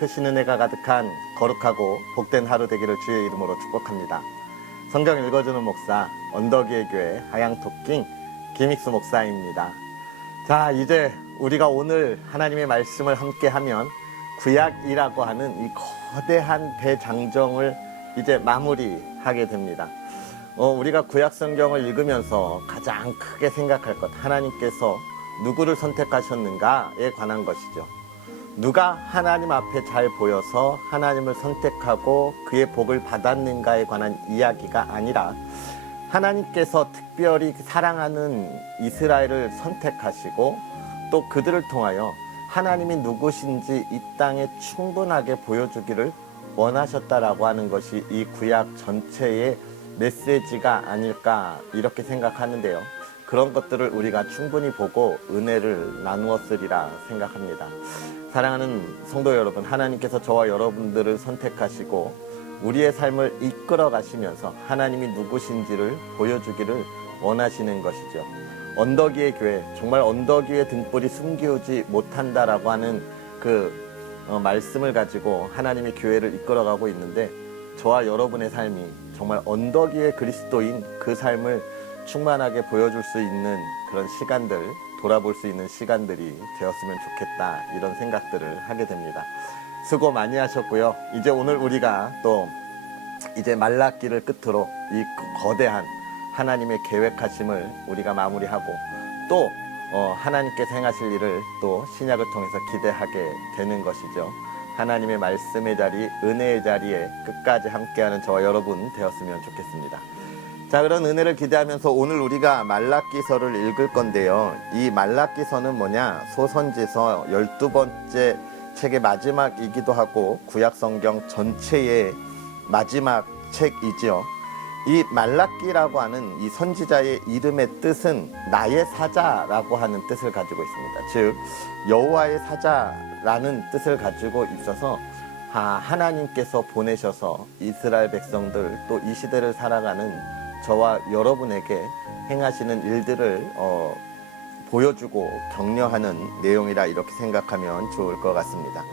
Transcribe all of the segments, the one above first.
크신 은혜가 가득한 거룩하고 복된 하루 되기를 주의 이름으로 축복합니다. 성경 읽어주는 목사 언덕위의 교회 하양토킹 김익수 목사입니다. 자, 이제 우리가 오늘 하나님의 말씀을 함께 하면 구약이라고 하는 이 거대한 대장정을 이제 마무리하게 됩니다. 우리가 구약 성경을 읽으면서 가장 크게 생각할 것, 하나님께서 누구를 선택하셨는가에 관한 것이죠. 누가 하나님 앞에 잘 보여서 하나님을 선택하고 그의 복을 받았는가에 관한 이야기가 아니라 하나님께서 특별히 사랑하는 이스라엘을 선택하시고 또 그들을 통하여 하나님이 누구신지 이 땅에 충분하게 보여주기를 원하셨다라고 하는 것이 이 구약 전체의 메시지가 아닐까 이렇게 생각하는데요. 그런 것들을 우리가 충분히 보고 은혜를 나누었으리라 생각합니다. 사랑하는 성도 여러분, 하나님께서 저와 여러분들을 선택하시고 우리의 삶을 이끌어 가시면서 하나님이 누구신지를 보여주기를 원하시는 것이죠. 언덕위의 교회, 정말 언덕위의 등불이 숨기우지 못한다라고 하는 그 말씀을 가지고 하나님의 교회를 이끌어가고 있는데, 저와 여러분의 삶이 정말 언덕위의 그리스도인 그 삶을 충만하게 보여줄 수 있는 그런 시간들, 돌아볼 수 있는 시간들이 되었으면 좋겠다, 이런 생각들을 하게 됩니다. 수고 많이 하셨고요. 이제 오늘 우리가 또 이제 말라기를 끝으로 이 거대한 하나님의 계획하심을 우리가 마무리하고 또 하나님께서 행하실 일을 또 신약을 통해서 기대하게 되는 것이죠. 하나님의 말씀의 자리, 은혜의 자리에 끝까지 함께하는 저와 여러분 되었으면 좋겠습니다. 자, 그런 은혜를 기대하면서 오늘 우리가 말라기서를 읽을 건데요. 이 말라기서는 뭐냐? 소선지서 12번째 책의 마지막이기도 하고 구약성경 전체의 마지막 책이지요. 이 말라기라고 하는 이 선지자의 이름의 뜻은 나의 사자라고 하는 뜻을 가지고 있습니다. 즉 여호와의 사자라는 뜻을 가지고 있어서 하나님께서 보내셔서 이스라엘 백성들, 또 이 시대를 살아가는 저와 여러분에게 행하시는 일들을 보여주고 격려하는 내용이라 이렇게 생각하면 좋을 것 같습니다.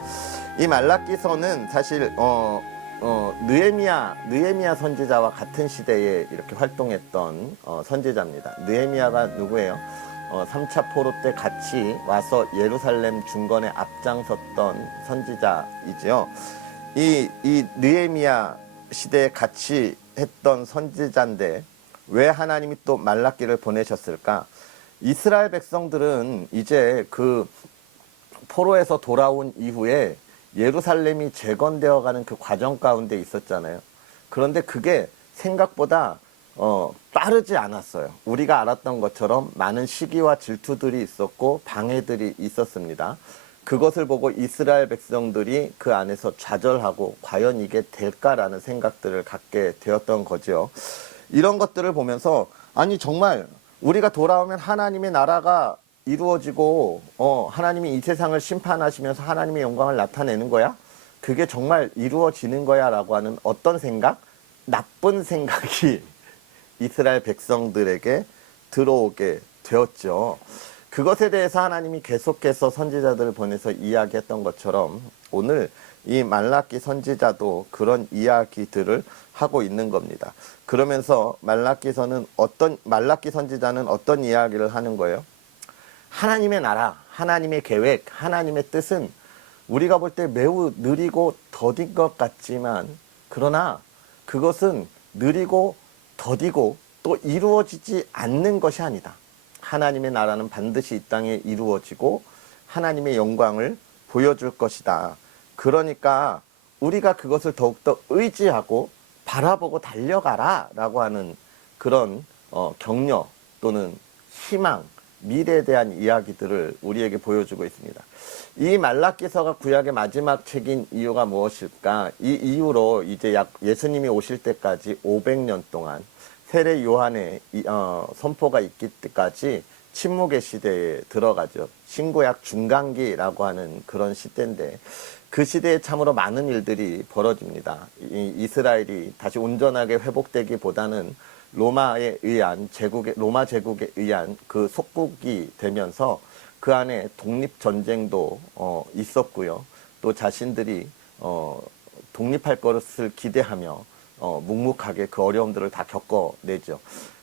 이 말라기서는 사실 느헤미야 선지자와 같은 시대에 이렇게 활동했던 선지자입니다. 느헤미야가 누구예요? 3차 포로 때 같이 와서 예루살렘 중건에 앞장섰던 선지자이지요. 이 느헤미야 시대에 같이 했던 선지자인데 왜 하나님이 또 말라기를 보내셨을까? 이스라엘 백성들은 이제 그 포로에서 돌아온 이후에 예루살렘이 재건되어가는 그 과정 가운데 있었잖아요. 그런데 그게 생각보다 빠르지 않았어요. 우리가 알았던 것처럼 많은 시기와 질투들이 있었고 방해들이 있었습니다. 그것을 보고 이스라엘 백성들이 그 안에서 좌절하고 과연 이게 될까라는 생각들을 갖게 되었던 거죠. 이런 것들을 보면서 아니 정말 우리가 돌아오면 하나님의 나라가 이루어지고 하나님이 이 세상을 심판하시면서 하나님의 영광을 나타내는 거야? 그게 정말 이루어지는 거야? 라고 하는 어떤 생각? 나쁜 생각이 이스라엘 백성들에게 들어오게 되었죠. 그것에 대해서 하나님이 계속해서 선지자들을 보내서 이야기했던 것처럼 오늘 이 말라기 선지자도 그런 이야기들을 하고 있는 겁니다. 그러면서 말라기 선지자는 어떤 이야기를 하는 거예요? 하나님의 나라, 하나님의 계획, 하나님의 뜻은 우리가 볼 때 매우 느리고 더딘 것 같지만, 그러나 그것은 느리고 더디고 또 이루어지지 않는 것이 아니다. 하나님의 나라는 반드시 이 땅에 이루어지고 하나님의 영광을 보여줄 것이다. 그러니까 우리가 그것을 더욱더 의지하고 바라보고 달려가라 라고 하는 그런 격려 또는 희망, 미래에 대한 이야기들을 우리에게 보여주고 있습니다. 이 말라기서가 구약의 마지막 책인 이유가 무엇일까? 이 이후로 이제 예수님이 오실 때까지 500년 동안 세례 요한의 선포가 있기 때까지 침묵의 시대에 들어가죠. 신구약 중간기라고 하는 그런 시대인데, 그 시대에 참으로 많은 일들이 벌어집니다. 이스라엘이 다시 온전하게 회복되기보다는 로마 제국에 의한 그 속국이 되면서 그 안에 독립전쟁도 있었고요. 또 자신들이 독립할 것을 기대하며 묵묵하게 그 어려움들을 다 겪어내죠.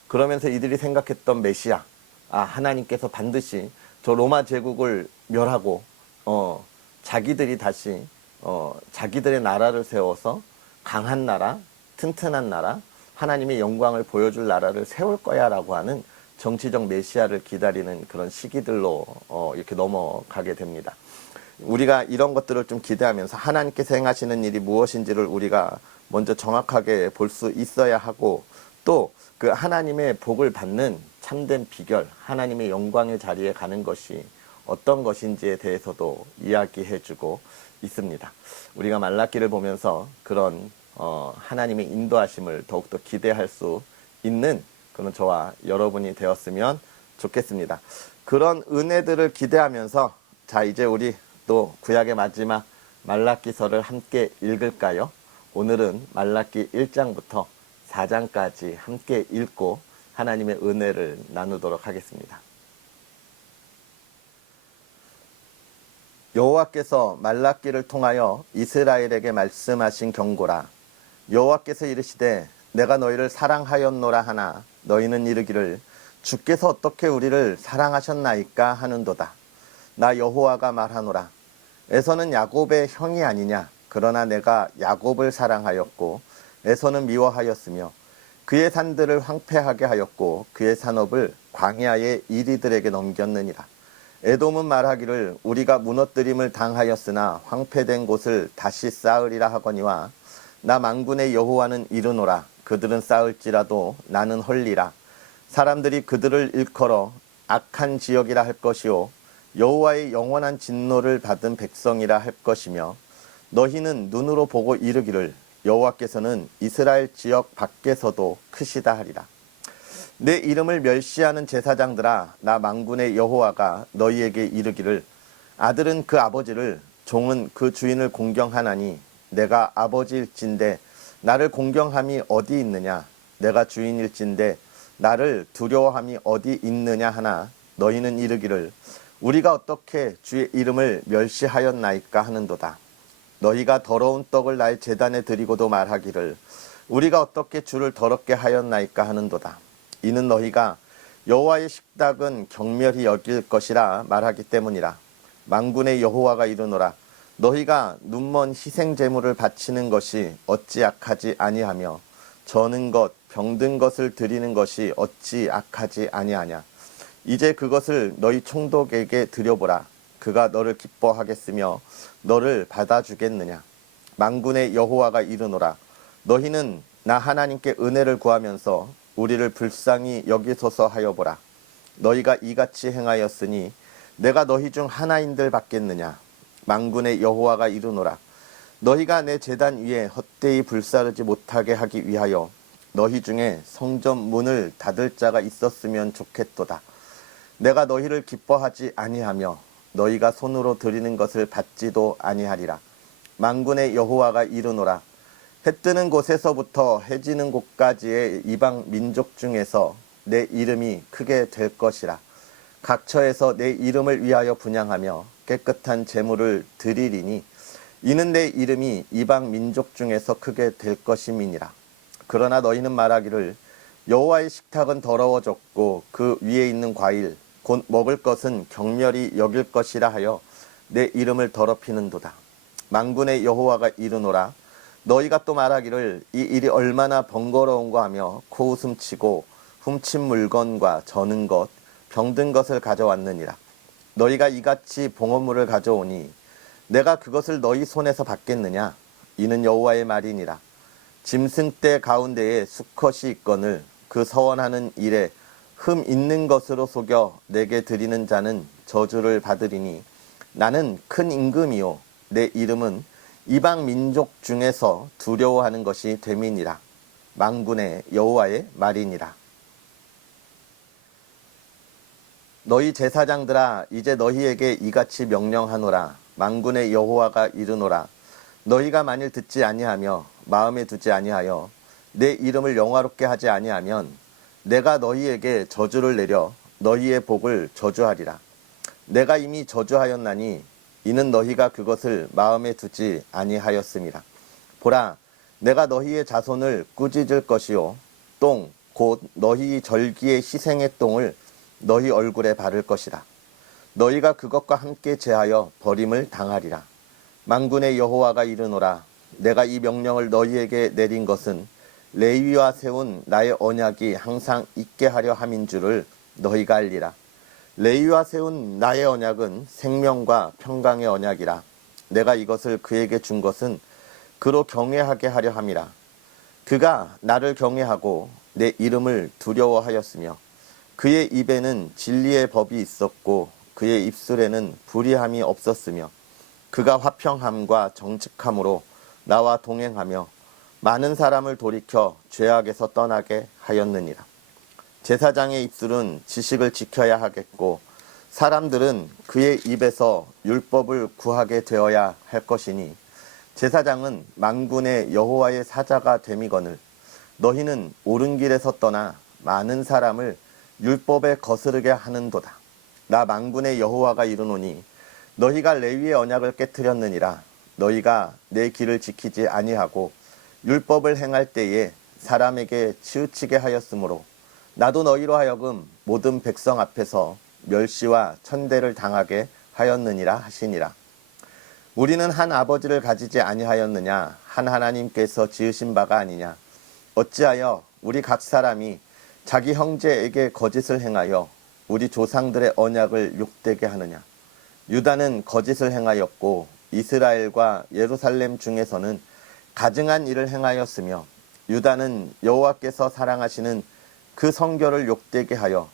그러면서 이들이 생각했던 메시아, 하나님께서 반드시 저 로마 제국을 멸하고 자기들이 다시 자기들의 나라를 세워서 강한 나라, 튼튼한 나라, 하나님의 영광을 보여줄 나라를 세울 거야 라고 하는 정치적 메시아를 기다리는 그런 시기들로 이렇게 넘어가게 됩니다. 우리가 이런 것들을 좀 기대하면서 하나님께서 행하시는 일이 무엇인지를 우리가 먼저 정확하게 볼 수 있어야 하고, 또 그 하나님의 복을 받는 참된 비결, 하나님의 영광의 자리에 가는 것이 어떤 것인지에 대해서도 이야기해주고 있습니다. 우리가 말라기를 보면서 그런 하나님의 인도하심을 더욱더 기대할 수 있는 그런 저와 여러분이 되었으면 좋겠습니다. 그런 은혜들을 기대하면서 자, 이제 우리 또 구약의 마지막 말라기서를 함께 읽을까요? 오늘은 말라기 1장부터 4장까지 함께 읽고 하나님의 은혜를 나누도록 하겠습니다. 여호와께서 말라기를 통하여 이스라엘에게 말씀하신 경고라. 여호와께서 이르시되 내가 너희를 사랑하였노라 하나 너희는 이르기를 주께서 어떻게 우리를 사랑하셨나이까 하는도다. 나 여호와가 말하노라. 에서는 야곱의 형이 아니냐. 그러나 내가 야곱을 사랑하였고 에서는 미워하였으며 그의 산들을 황폐하게 하였고 그의 산업을 광야의 이리들에게 넘겼느니라. 에돔은 말하기를 우리가 무너뜨림을 당하였으나 황폐된 곳을 다시 쌓으리라 하거니와 나 만군의 여호와는 이르노라. 그들은 쌓을지라도 나는 헐리라. 사람들이 그들을 일컬어 악한 지역이라 할 것이요 여호와의 영원한 진노를 받은 백성이라 할 것이며 너희는 눈으로 보고 이르기를 여호와께서는 이스라엘 지역 밖에서도 크시다 하리라. 내 이름을 멸시하는 제사장들아 나 만군의 여호와가 너희에게 이르기를 아들은 그 아버지를 종은 그 주인을 공경하나니 내가 아버지일진데 나를 공경함이 어디 있느냐. 내가 주인일진데 나를 두려워함이 어디 있느냐 하나 너희는 이르기를 우리가 어떻게 주의 이름을 멸시하였나이까 하는도다. 너희가 더러운 떡을 나의 제단에 드리고도 말하기를 우리가 어떻게 주를 더럽게 하였나이까 하는도다. 이는 너희가 여호와의 식탁은 경멸히 여길 것이라 말하기 때문이라. 만군의 여호와가 이르노라. 너희가 눈먼 희생 제물을 바치는 것이 어찌 악하지 아니하며 저는 것 병든 것을 드리는 것이 어찌 악하지 아니하냐. 이제 그것을 너희 총독에게 드려보라. 그가 너를 기뻐하겠으며 너를 받아주겠느냐. 만군의 여호와가 이르노라. 너희는 나 하나님께 은혜를 구하면서 우리를 불쌍히 여기소서 하여보라. 너희가 이같이 행하였으니 내가 너희 중 하나인들 받겠느냐. 만군의 여호와가 이르노라. 너희가 내 제단 위에 헛되이 불사르지 못하게 하기 위하여 너희 중에 성전 문을 닫을 자가 있었으면 좋겠도다. 내가 너희를 기뻐하지 아니하며 너희가 손으로 드리는 것을 받지도 아니하리라. 만군의 여호와가 이르노라. 해 뜨는 곳에서부터 해 지는 곳까지의 이방 민족 중에서 내 이름이 크게 될 것이라. 각처에서 내 이름을 위하여 분향하며 깨끗한 제물을 드리리니 이는 내 이름이 이방 민족 중에서 크게 될 것임이니라. 그러나 너희는 말하기를 여호와의 식탁은 더러워졌고 그 위에 있는 과일 곧 먹을 것은 경멸히 여길 것이라 하여 내 이름을 더럽히는도다. 만군의 여호와가 이르노라. 너희가 또 말하기를 이 일이 얼마나 번거로운가 하며 코웃음치고 훔친 물건과 저는 것 병든 것을 가져왔느니라. 너희가 이같이 봉헌물을 가져오니 내가 그것을 너희 손에서 받겠느냐. 이는 여호와의 말이니라. 짐승떼 가운데에 수컷이 있거늘 그 서원하는 일에 흠 있는 것으로 속여 내게 드리는 자는 저주를 받으리니 나는 큰 임금이요 내 이름은 이방 민족 중에서 두려워하는 것이 됨이니라. 만군의 여호와의 말이니라. 너희 제사장들아 이제 너희에게 이같이 명령하노라. 만군의 여호와가 이르노라. 너희가 만일 듣지 아니하며 마음에 두지 아니하여 내 이름을 영화롭게 하지 아니하면 내가 너희에게 저주를 내려 너희의 복을 저주하리라. 내가 이미 저주하였나니 이는 너희가 그것을 마음에 두지 아니하였음이라. 보라, 내가 너희의 자손을 꾸짖을 것이요 똥 곧 너희 절기의 희생의 똥을 너희 얼굴에 바를 것이라. 너희가 그것과 함께 제하여 버림을 당하리라. 만군의 여호와가 이르노라. 내가 이 명령을 너희에게 내린 것은 레위와 세운 나의 언약이 항상 있게 하려 함인 줄을 너희가 알리라. 레위와 세운 나의 언약은 생명과 평강의 언약이라. 내가 이것을 그에게 준 것은 그로 경외하게 하려 함이라. 그가 나를 경외하고 내 이름을 두려워하였으며 그의 입에는 진리의 법이 있었고 그의 입술에는 불의함이 없었으며 그가 화평함과 정직함으로 나와 동행하며 많은 사람을 돌이켜 죄악에서 떠나게 하였느니라. 제사장의 입술은 지식을 지켜야 하겠고 사람들은 그의 입에서 율법을 구하게 되어야 할 것이니 제사장은 만군의 여호와의 사자가 됨이거늘 너희는 옳은 길에서 떠나 많은 사람을 율법에 거스르게 하는도다. 나 만군의 여호와가 이르노니 너희가 레위의 언약을 깨뜨렸느니라. 너희가 내 길을 지키지 아니하고 율법을 행할 때에 사람에게 치우치게 하였으므로 나도 너희로 하여금 모든 백성 앞에서 멸시와 천대를 당하게 하였느니라 하시니라. 우리는 한 아버지를 가지지 아니하였느냐? 한 하나님께서 지으신 바가 아니냐? 어찌하여 우리 각 사람이 자기 형제에게 거짓을 행하여 우리 조상들의 언약을 욕되게 하느냐? 유다는 거짓을 행하였고 이스라엘과 예루살렘 중에서는 가증한 일을 행하였으며 유다는 여호와께서 사랑하시는 그 성결을 욕되게 하여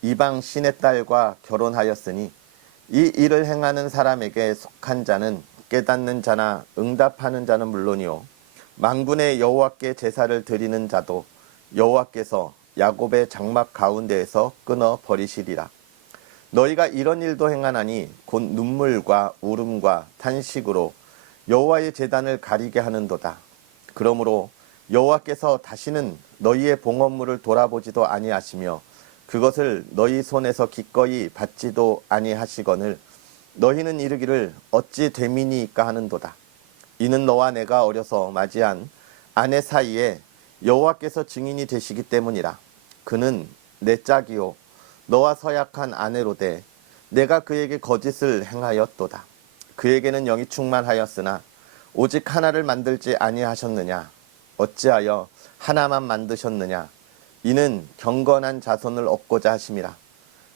이방 신의 딸과 결혼하였으니 이 일을 행하는 사람에게 속한 자는 깨닫는 자나 응답하는 자는 물론이요 만군의 여호와께 제사를 드리는 자도 여호와께서 야곱의 장막 가운데에서 끊어 버리시리라. 너희가 이런 일도 행하나니 곧 눈물과 울음과 탄식으로 여호와의 제단을 가리게 하는도다. 그러므로 여호와께서 다시는 너희의 봉헌물을 돌아보지도 아니하시며 그것을 너희 손에서 기꺼이 받지도 아니하시거늘 너희는 이르기를 어찌 되미니이까 하는도다. 이는 너와 내가 어려서 맞이한 아내 사이에 여호와께서 증인이 되시기 때문이라. 그는 내 짝이요 너와 서약한 아내로되 내가 그에게 거짓을 행하였도다. 그에게는 영이 충만하였으나 오직 하나를 만들지 아니하셨느냐? 어찌하여 하나만 만드셨느냐? 이는 경건한 자손을 얻고자 하심이라.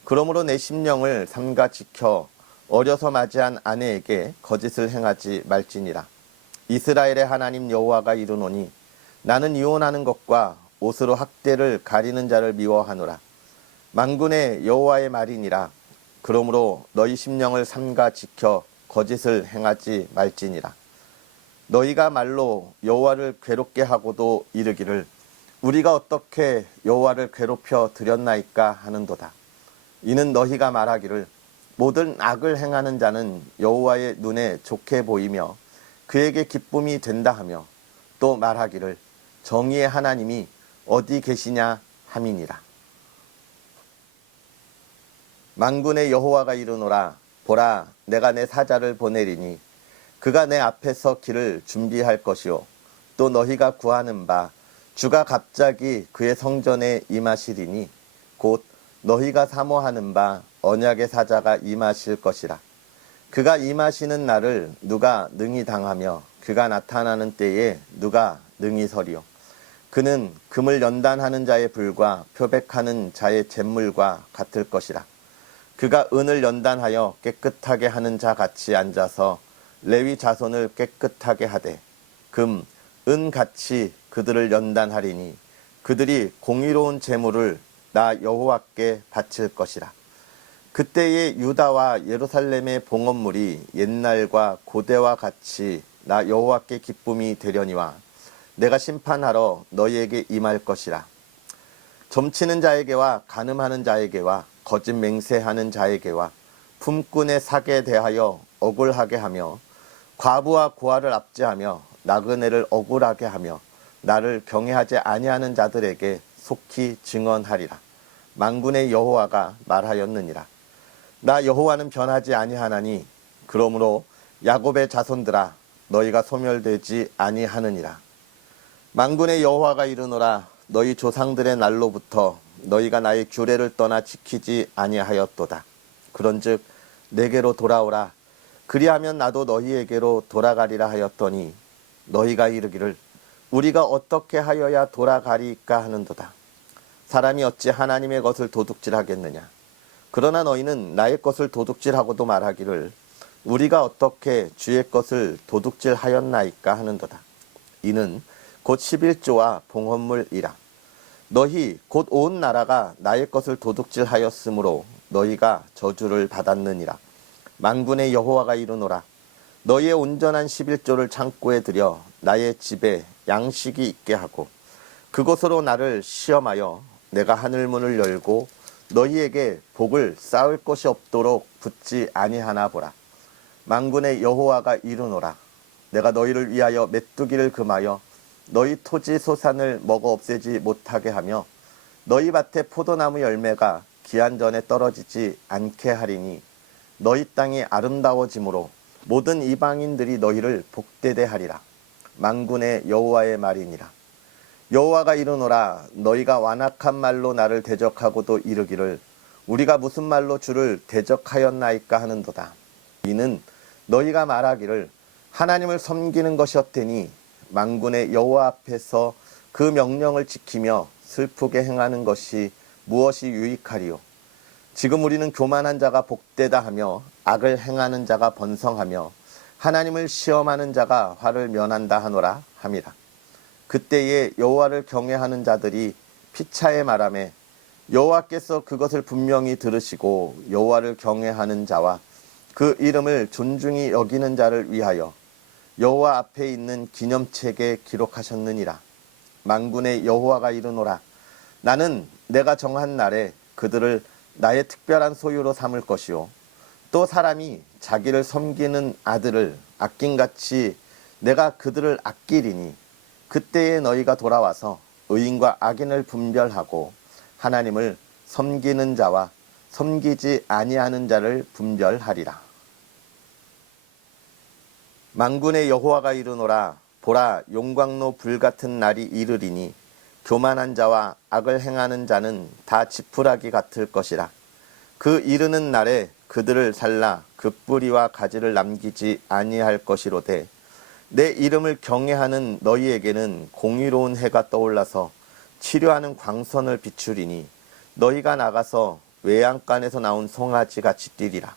그러므로 내 심령을 삼가 지켜 어려서 맞이한 아내에게 거짓을 행하지 말지니라. 이스라엘의 하나님 여호와가 이르노니 나는 이혼하는 것과 옷으로 학대를 가리는 자를 미워하노라. 만군의 여호와의 말이니라. 그러므로 너희 심령을 삼가 지켜 거짓을 행하지 말지니라. 너희가 말로 여호와를 괴롭게 하고도 이르기를 우리가 어떻게 여호와를 괴롭혀 드렸나이까 하는도다. 이는 너희가 말하기를 모든 악을 행하는 자는 여호와의 눈에 좋게 보이며 그에게 기쁨이 된다 하며 또 말하기를 정의의 하나님이 어디 계시냐 함이니라. 만군의 여호와가 이르노라. 보라, 내가 내 사자를 보내리니 그가 내 앞에서 길을 준비할 것이요 또 너희가 구하는 바 주가 갑자기 그의 성전에 임하시리니 곧 너희가 사모하는 바 언약의 사자가 임하실 것이라. 그가 임하시는 날을 누가 능히 당하며 그가 나타나는 때에 누가 능히 서리요. 그는 금을 연단하는 자의 불과 표백하는 자의 잿물과 같을 것이라. 그가 은을 연단하여 깨끗하게 하는 자 같이 앉아서 레위 자손을 깨끗하게 하되 금, 은 같이 그들을 연단하리니 그들이 공의로운 제물을 나 여호와께 바칠 것이라. 그때에 유다와 예루살렘의 봉헌물이 옛날과 고대와 같이 나 여호와께 기쁨이 되려니와 내가 심판하러 너희에게 임할 것이라. 점치는 자에게와 간음하는 자에게와 거짓 맹세하는 자에게와 품꾼의 사기에 대하여 억울하게 하며 과부와 고아를 압제하며 나그네를 억울하게 하며 나를 경외하지 아니하는 자들에게 속히 증언하리라. 만군의 여호와가 말하였느니라. 나 여호와는 변하지 아니하나니 그러므로 야곱의 자손들아 너희가 소멸되지 아니하느니라. 만군의 여호와가 이르노라. 너희 조상들의 날로부터 너희가 나의 규례를 떠나 지키지 아니하였도다. 그런즉 내게로 돌아오라. 그리하면 나도 너희에게로 돌아가리라 하였더니 너희가 이르기를 우리가 어떻게 하여야 돌아가리까 하는도다. 사람이 어찌 하나님의 것을 도둑질하겠느냐. 그러나 너희는 나의 것을 도둑질하고도 말하기를 우리가 어떻게 주의 것을 도둑질하였나이까 하는도다. 이는 곧 11조와 봉헌물이라. 너희 곧 온 나라가 나의 것을 도둑질하였으므로 너희가 저주를 받았느니라. 만군의 여호와가 이르노라. 너희의 온전한 11조를 창고에 들여 나의 집에 양식이 있게 하고 그곳으로 나를 시험하여 내가 하늘문을 열고 너희에게 복을 쌓을 것이 없도록 붙지 아니하나 보라. 만군의 여호와가 이르노라. 내가 너희를 위하여 메뚜기를 금하여 너희 토지 소산을 먹어 없애지 못하게 하며 너희 밭에 포도나무 열매가 기한 전에 떨어지지 않게 하리니 너희 땅이 아름다워지므로 모든 이방인들이 너희를 복되게 하리라. 만군의 여호와의 말이니라. 여호와가 이르노라. 너희가 완악한 말로 나를 대적하고도 이르기를 우리가 무슨 말로 주를 대적하였나이까 하는도다. 이는 너희가 말하기를 하나님을 섬기는 것이었더니 만군의 여호와 앞에서 그 명령을 지키며 슬프게 행하는 것이 무엇이 유익하리요. 지금 우리는 교만한 자가 복되다 하며 악을 행하는 자가 번성하며 하나님을 시험하는 자가 화를 면한다 하노라 함이라. 그때에 여호와를 경외하는 자들이 피차에 말하매 여호와께서 그것을 분명히 들으시고 여호와를 경외하는 자와 그 이름을 존중히 여기는 자를 위하여 여호와 앞에 있는 기념책에 기록하셨느니라. 만군의 여호와가 이르노라. 나는 내가 정한 날에 그들을 나의 특별한 소유로 삼을 것이요 또 사람이 자기를 섬기는 아들을 아낀같이 내가 그들을 아끼리니 그때에 너희가 돌아와서 의인과 악인을 분별하고 하나님을 섬기는 자와 섬기지 아니하는 자를 분별하리라. 만군의 여호와가 이르노라. 보라, 용광로 불같은 날이 이르리니 교만한 자와 악을 행하는 자는 다 지푸라기 같을 것이라. 그 이르는 날에 그들을 살라 그 뿌리와 가지를 남기지 아니할 것이로되 내 이름을 경외하는 너희에게는 공의로운 해가 떠올라서 치료하는 광선을 비추리니 너희가 나가서 외양간에서 나온 송아지 같이 뛰리라.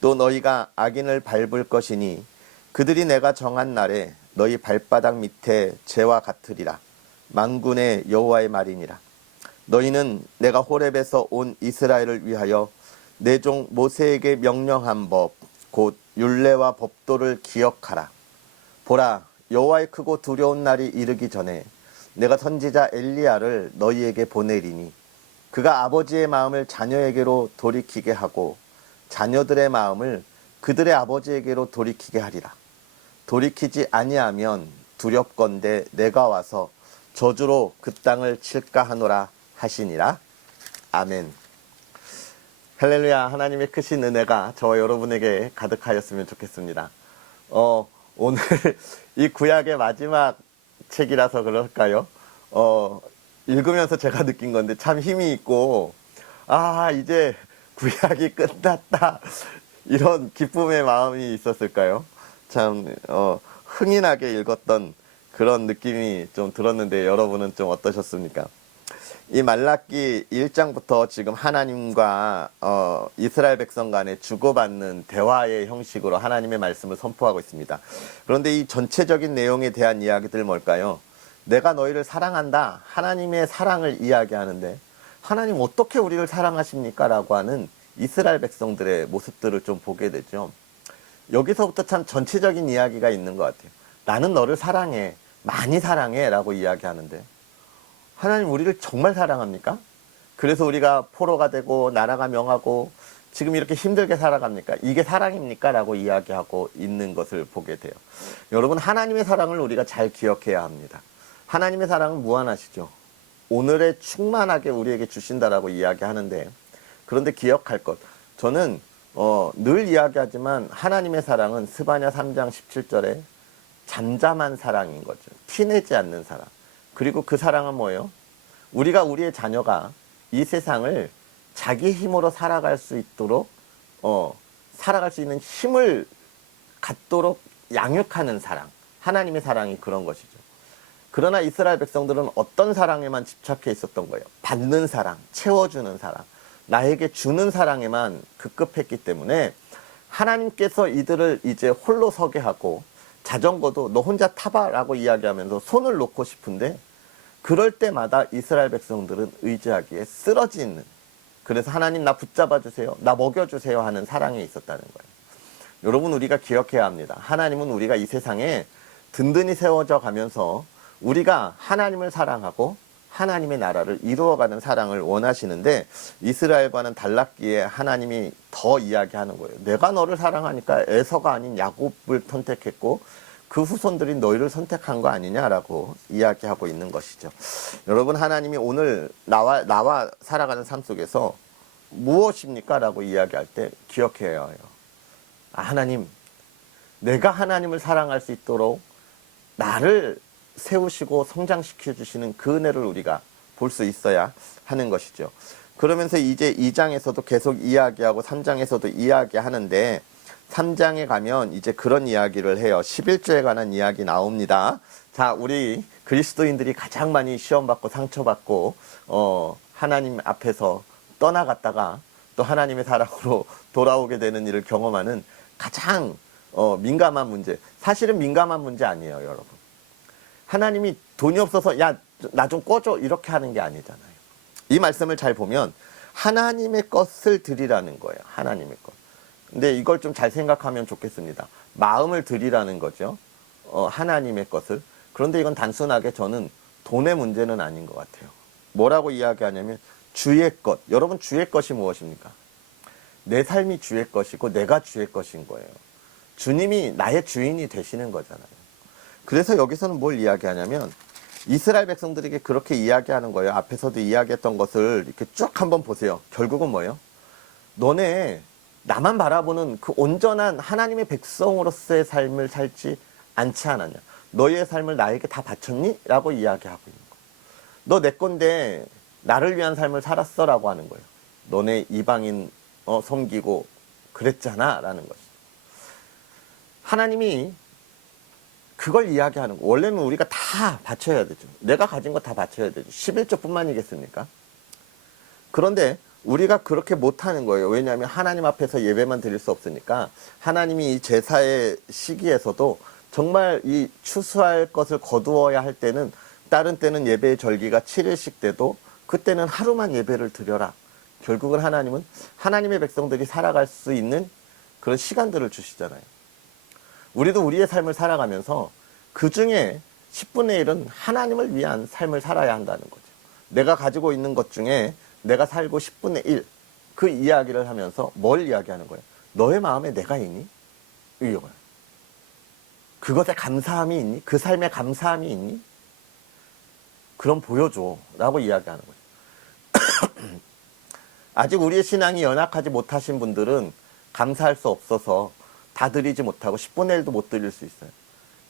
또 너희가 악인을 밟을 것이니 그들이 내가 정한 날에 너희 발바닥 밑에 재와 같으리라. 만군의 여호와의 말이니라. 너희는 내가 호렙에서 온 이스라엘을 위하여 내 종 모세에게 명령한 법 곧 율례와 법도를 기억하라. 보라, 여호와의 크고 두려운 날이 이르기 전에 내가 선지자 엘리야를 너희에게 보내리니 그가 아버지의 마음을 자녀에게로 돌이키게 하고 자녀들의 마음을 그들의 아버지에게로 돌이키게 하리라. 돌이키지 아니하면 두렵건대 내가 와서 저주로 그 땅을 칠까 하노라 하시니라. 아멘. 할렐루야. 하나님의 크신 은혜가 저와 여러분에게 가득하였으면 좋겠습니다. 오늘 이 구약의 마지막 책이라서 그럴까요? 읽으면서 제가 느낀 건데 참 힘이 있고 이제 구약이 끝났다 이런 기쁨의 마음이 있었을까요? 참 흥이 나게 읽었던 그런 느낌이 좀 들었는데 여러분은 좀 어떠셨습니까? 이 말라기 1장부터 지금 하나님과 이스라엘 백성 간에 주고받는 대화의 형식으로 하나님의 말씀을 선포하고 있습니다. 그런데 이 전체적인 내용에 대한 이야기들 뭘까요? 내가 너희를 사랑한다. 하나님의 사랑을 이야기하는데 하나님 어떻게 우리를 사랑하십니까? 라고 하는 이스라엘 백성들의 모습들을 좀 보게 되죠. 여기서부터 참 전체적인 이야기가 있는 것 같아요. 나는 너를 사랑해. 많이 사랑해. 라고 이야기하는데 하나님 우리를 정말 사랑합니까? 그래서 우리가 포로가 되고 나라가 명하고 지금 이렇게 힘들게 살아갑니까? 이게 사랑입니까? 라고 이야기하고 있는 것을 보게 돼요. 여러분, 하나님의 사랑을 우리가 잘 기억해야 합니다. 하나님의 사랑은 무한하시죠. 오늘에 충만하게 우리에게 주신다라고 이야기하는데 그런데 기억할 것, 저는 늘 이야기하지만 하나님의 사랑은 스바냐 3장 17절에 잠잠한 사랑인 거죠. 티내지 않는 사랑. 그리고 그 사랑은 뭐예요? 우리가 우리의 자녀가 이 세상을 자기 힘으로 살아갈 수 있도록 살아갈 수 있는 힘을 갖도록 양육하는 사랑. 하나님의 사랑이 그런 것이죠. 그러나 이스라엘 백성들은 어떤 사랑에만 집착해 있었던 거예요. 받는 사랑, 채워주는 사랑, 나에게 주는 사랑에만 급급했기 때문에 하나님께서 이들을 이제 홀로 서게 하고 자전거도 너 혼자 타봐 라고 이야기하면서 손을 놓고 싶은데 그럴 때마다 이스라엘 백성들은 의지하기에 쓰러지는, 그래서 하나님 나 붙잡아 주세요, 나 먹여주세요 하는 사랑이 있었다는 거예요. 여러분, 우리가 기억해야 합니다. 하나님은 우리가 이 세상에 든든히 세워져 가면서 우리가 하나님을 사랑하고 하나님의 나라를 이루어가는 사랑을 원하시는데 이스라엘과는 달랐기에 하나님이 더 이야기하는 거예요. 내가 너를 사랑하니까 에서가 아닌 야곱을 선택했고 그 후손들이 너희를 선택한 거 아니냐라고 이야기하고 있는 것이죠. 여러분, 하나님이 오늘 나와 살아가는 삶 속에서 무엇입니까? 라고 이야기할 때 기억해야 해요. 하나님, 내가 하나님을 사랑할 수 있도록 나를 세우시고 성장시켜 주시는 그 은혜를 우리가 볼 수 있어야 하는 것이죠. 그러면서 이제 2장에서도 계속 이야기하고 3장에서도 이야기하는데 3장에 가면 이제 그런 이야기를 해요. 11조에 관한 이야기 나옵니다. 자, 우리 그리스도인들이 가장 많이 시험받고 상처받고 하나님 앞에서 떠나갔다가 또 하나님의 사랑으로 돌아오게 되는 일을 경험하는 가장 민감한 문제. 사실은 민감한 문제 아니에요, 여러분. 하나님이 돈이 없어서 야, 나 좀 꺼줘 이렇게 하는 게 아니잖아요. 이 말씀을 잘 보면 하나님의 것을 드리라는 거예요. 하나님의 것. 근데 이걸 좀 잘 생각하면 좋겠습니다. 마음을 드리라는 거죠. 하나님의 것을. 그런데 이건 단순하게 저는 돈의 문제는 아닌 것 같아요. 뭐라고 이야기하냐면 주의 것. 여러분, 주의 것이 무엇입니까? 내 삶이 주의 것이고 내가 주의 것인 거예요. 주님이 나의 주인이 되시는 거잖아요. 그래서 여기서는 뭘 이야기하냐면 이스라엘 백성들에게 그렇게 이야기하는 거예요. 앞에서도 이야기했던 것을 이렇게 쭉 한번 보세요. 결국은 뭐예요? 너네 나만 바라보는 그 온전한 하나님의 백성으로서의 삶을 살지 않지 않았냐? 너희의 삶을 나에게 다 바쳤니? 라고 이야기하고 있는 거예요. 너 내 건데 나를 위한 삶을 살았어 라고 하는 거예요. 너네 이방인 섬기고 그랬잖아 라는 것이죠. 하나님이 그걸 이야기하는 거. 원래는 우리가 다 바쳐야 되죠. 내가 가진 거 다 바쳐야 되죠. 11조뿐만이겠습니까? 그런데 우리가 그렇게 못하는 거예요. 왜냐하면 하나님 앞에서 예배만 드릴 수 없으니까 하나님이 이 제사의 시기에서도 정말 이 추수할 것을 거두어야 할 때는, 다른 때는 예배의 절기가 7일씩 돼도 그때는 하루만 예배를 드려라. 결국은 하나님은 하나님의 백성들이 살아갈 수 있는 그런 시간들을 주시잖아요. 우리도 우리의 삶을 살아가면서 그 중에 10분의 1은 하나님을 위한 삶을 살아야 한다는 거죠. 내가 가지고 있는 것 중에 내가 살고 10분의 1, 그 이야기를 하면서 뭘 이야기하는 거예요? 너의 마음에 내가 있니? 이거예요. 그것에 감사함이 있니? 그 삶에 감사함이 있니? 그럼 보여줘 라고 이야기하는 거죠. 아직 우리의 신앙이 연약하지 못하신 분들은 감사할 수 없어서 다 드리지 못하고 10분의 1도 못 드릴 수 있어요.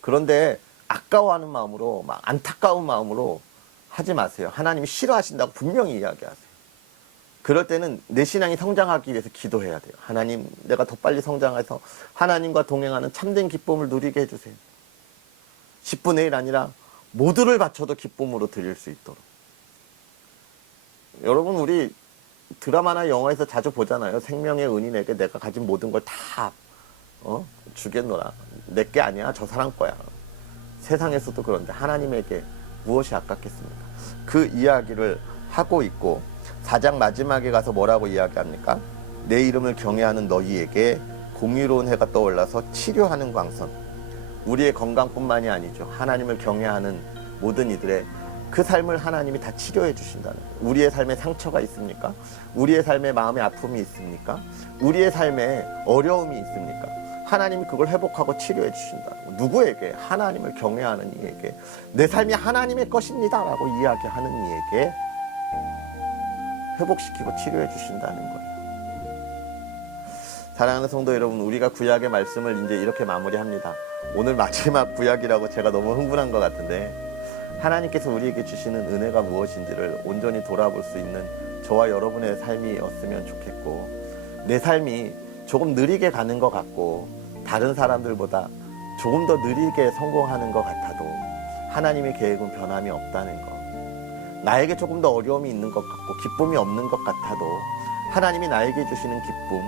그런데 아까워하는 마음으로, 막 안타까운 마음으로 하지 마세요. 하나님이 싫어하신다고 분명히 이야기하세요. 그럴 때는 내 신앙이 성장하기 위해서 기도해야 돼요. 하나님, 내가 더 빨리 성장해서 하나님과 동행하는 참된 기쁨을 누리게 해주세요. 10분의 1 아니라 모두를 바쳐도 기쁨으로 드릴 수 있도록. 여러분, 우리 드라마나 영화에서 자주 보잖아요. 생명의 은인에게 내가 가진 모든 걸 다 주겠노라. 내게 아니야, 저 사람 거야. 세상에서도 그런데 하나님에게 무엇이 아깝겠습니까? 그 이야기를 하고 있고 4장 마지막에 가서 뭐라고 이야기합니까? 내 이름을 경외하는 너희에게 공의로운 해가 떠올라서 치료하는 광선. 우리의 건강뿐만이 아니죠. 하나님을 경외하는 모든 이들의 그 삶을 하나님이 다 치료해 주신다는 거예요. 우리의 삶에 상처가 있습니까? 우리의 삶에 마음의 아픔이 있습니까? 우리의 삶에 어려움이 있습니까? 하나님이 그걸 회복하고 치료해 주신다는 거예요. 누구에게? 하나님을 경외하는 이에게. 내 삶이 하나님의 것입니다 라고 이야기하는 이에게 회복시키고 치료해 주신다는 거예요. 사랑하는 성도 여러분, 우리가 구약의 말씀을 이제 이렇게 마무리합니다. 오늘 마지막 구약이라고 제가 너무 흥분한 것 같은데, 하나님께서 우리에게 주시는 은혜가 무엇인지를 온전히 돌아볼 수 있는 저와 여러분의 삶이었으면 좋겠고, 내 삶이 조금 느리게 가는 것 같고 다른 사람들보다 조금 더 느리게 성공하는 것 같아도 하나님의 계획은 변함이 없다는 것, 나에게 조금 더 어려움이 있는 것 같고 기쁨이 없는 것 같아도 하나님이 나에게 주시는 기쁨,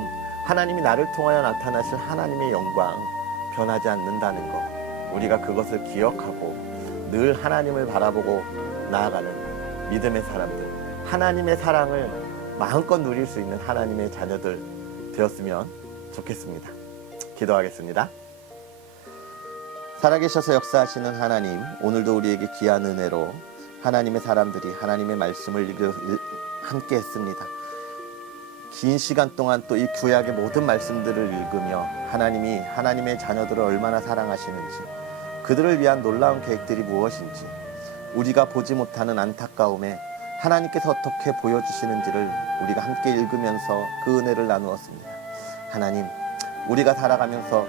하나님이 나를 통하여 나타나실 하나님의 영광 변하지 않는다는 것, 우리가 그것을 기억하고 늘 하나님을 바라보고 나아가는 믿음의 사람들, 하나님의 사랑을 마음껏 누릴 수 있는 하나님의 자녀들 되었으면 좋겠습니다. 기도하겠습니다. 살아계셔서 역사하시는 하나님, 오늘도 우리에게 귀한 은혜로 하나님의 사람들이 하나님의 말씀을 함께 했습니다. 긴 시간 동안 또 이 구약의 모든 말씀들을 읽으며 하나님이 하나님의 자녀들을 얼마나 사랑하시는지, 그들을 위한 놀라운 계획들이 무엇인지, 우리가 보지 못하는 안타까움에 하나님께서 어떻게 보여주시는지를 우리가 함께 읽으면서 그 은혜를 나누었습니다. 하나님, 우리가 살아가면서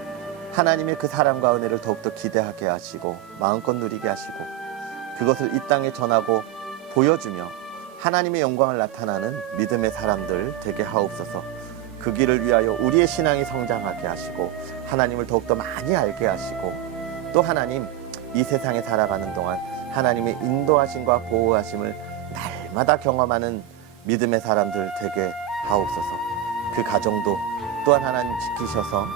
하나님의 그 사랑과 은혜를 더욱더 기대하게 하시고 마음껏 누리게 하시고 그것을 이 땅에 전하고 보여주며 하나님의 영광을 나타나는 믿음의 사람들 되게 하옵소서. 그 길을 위하여 우리의 신앙이 성장하게 하시고 하나님을 더욱더 많이 알게 하시고, 또 하나님, 이 세상에 살아가는 동안 하나님의 인도하심과 보호하심을 날마다 경험하는 믿음의 사람들 되게 하옵소서. 그 가정도 또한 하나님 지키셔서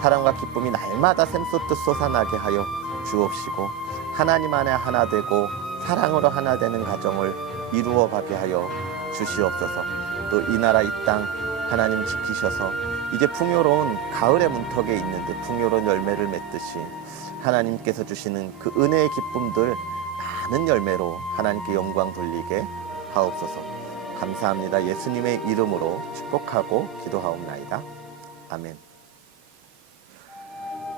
사랑과 기쁨이 날마다 샘솟듯 솟아나게 하여 주옵시고, 하나님 안에 하나 되고 사랑으로 하나 되는 가정을 이루어 가게 하여 주시옵소서. 또 이 나라 이 땅 하나님 지키셔서 이제 풍요로운 가을의 문턱에 있는데 풍요로운 열매를 맺듯이 하나님께서 주시는 그 은혜의 기쁨들 많은 열매로 하나님께 영광 돌리게 하옵소서. 감사합니다. 예수님의 이름으로 축복하고 기도하옵나이다. 아멘.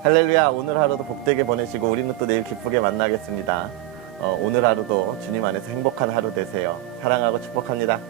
할렐루야. 오늘 하루도 복되게 보내시고 우리는 또 내일 기쁘게 만나겠습니다. 오늘 하루도 주님 안에서 행복한 하루 되세요. 사랑하고 축복합니다.